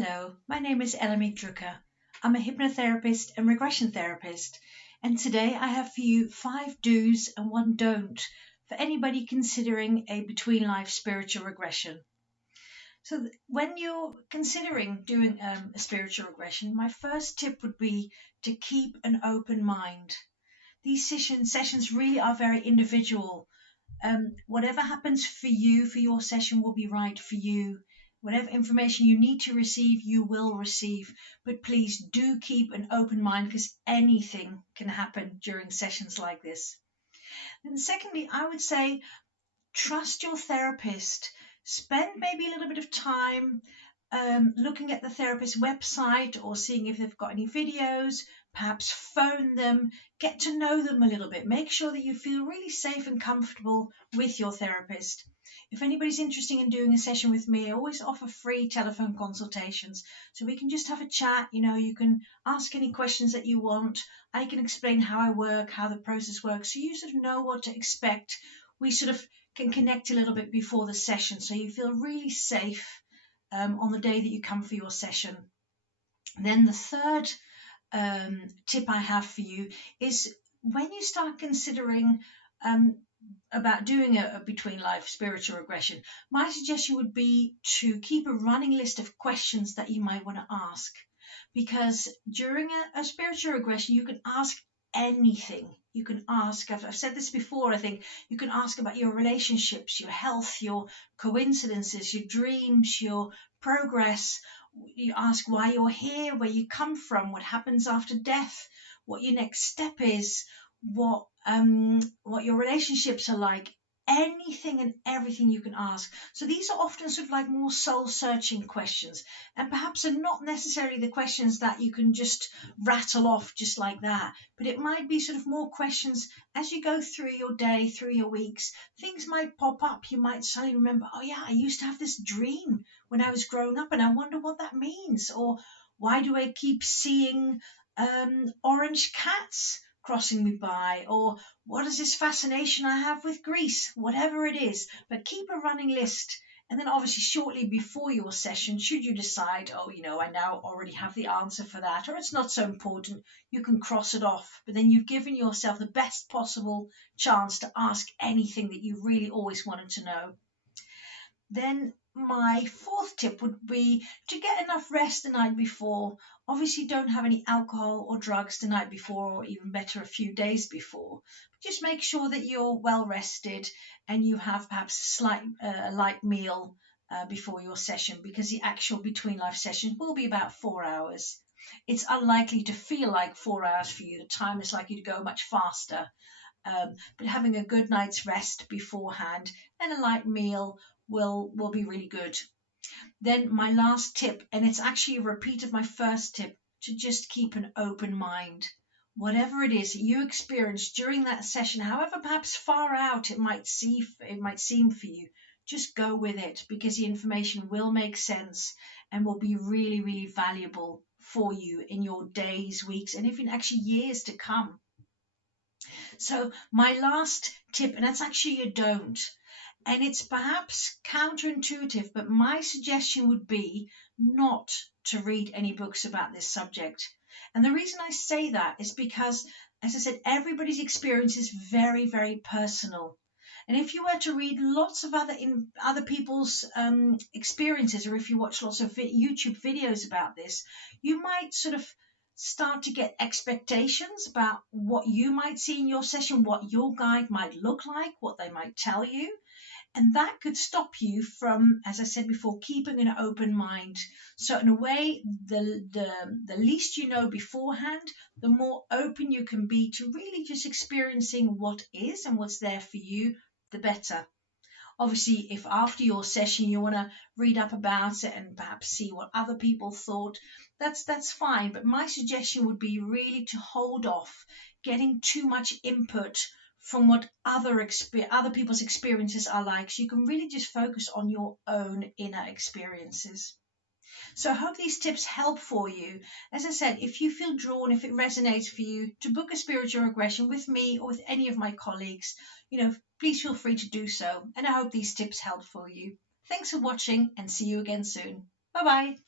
Hello, my name is Ellery Drucker. I'm a hypnotherapist and regression therapist, and today I have for you 5 do's and 1 don't for anybody considering a Between Lives Spiritual Regression. So, when you're considering doing a spiritual regression, my first tip would be to keep an open mind. These sessions really are very individual. Whatever happens for you for your session will be right for you. Whatever information you need to receive, you will receive. But please do keep an open mind because anything can happen during sessions like this. And secondly, I would say trust your therapist. Spend maybe a little bit of time looking at the therapist's website or seeing if they've got any videos, perhaps phone them, get to know them a little bit. Make sure that you feel really safe and comfortable with your therapist. If anybody's interested in doing a session with me, I always offer free telephone consultations. So we can just have a chat. You can ask any questions that you want. I can explain how I work, how the process works, so you sort of know what to expect. We sort of can connect a little bit before the session, so you feel really safe on the day that you come for your session. And then the third tip I have for you is when you start considering about doing a Between Life Spiritual Regression, my suggestion would be to keep a running list of questions that you might want to ask. Because during a spiritual regression, you can ask anything. You can ask, I've said this before, I think, you can ask about your relationships, your health, your coincidences, your dreams, your progress. You ask why you're here, where you come from, what happens after death, what your next step is, what your relationships are like. Anything and everything you can ask. So these are often sort of like more soul-searching questions, and perhaps are not necessarily the questions that you can just rattle off just like that. But it might be sort of more questions as you go through your day, through your weeks. Things might pop up. You might suddenly remember, oh yeah, I used to have this dream when I was growing up, and I wonder what that means. Or why do I keep seeing orange cats crossing me by? Or what is this fascination I have with Greece? Whatever it is, but keep a running list. And then obviously shortly before your session, should you decide, I now already have the answer for that, or it's not so important, you can cross it off. But then you've given yourself the best possible chance to ask anything that you really always wanted to know. Then my fourth tip would be to get enough rest the night before. Obviously, don't have any alcohol or drugs the night before, or even better, a few days before. Just make sure that you're well rested and you have perhaps a light meal before your session, because the actual Between Life session will be about 4 hours. It's unlikely to feel like 4 hours for you. The time is likely to go much faster. But having a good night's rest beforehand and a light meal will be really good. Then my last tip, and it's actually a repeat of my first tip, to just keep an open mind. Whatever it is that you experience during that session, however perhaps far out it might seem for you, just go with it, because the information will make sense and will be really, really valuable for you in your days, weeks, and even actually years to come. So my last tip, and that's actually a don't, and it's perhaps counterintuitive, but my suggestion would be not to read any books about this subject. And the reason I say that is because, as I said, everybody's experience is very, very personal. And if you were to read lots of other people's experiences, or if you watch lots of YouTube videos about this, you might sort of start to get expectations about what you might see in your session, what your guide might look like, what they might tell you. And that could stop you from, as I said before, keeping an open mind. So in a way, the least you know beforehand, the more open you can be to really just experiencing what is and what's there for you, the better. Obviously, if after your session you want to read up about it and perhaps see what other people thought, that's fine. But my suggestion would be really to hold off getting too much input from what other people's experiences are like, so you can really just focus on your own inner experiences. So I hope these tips help for you. As I said, if you feel drawn, if it resonates for you to book a spiritual regression with me or with any of my colleagues, please feel free to do so. And I hope these tips help for you. Thanks for watching, and see you again soon. Bye-bye.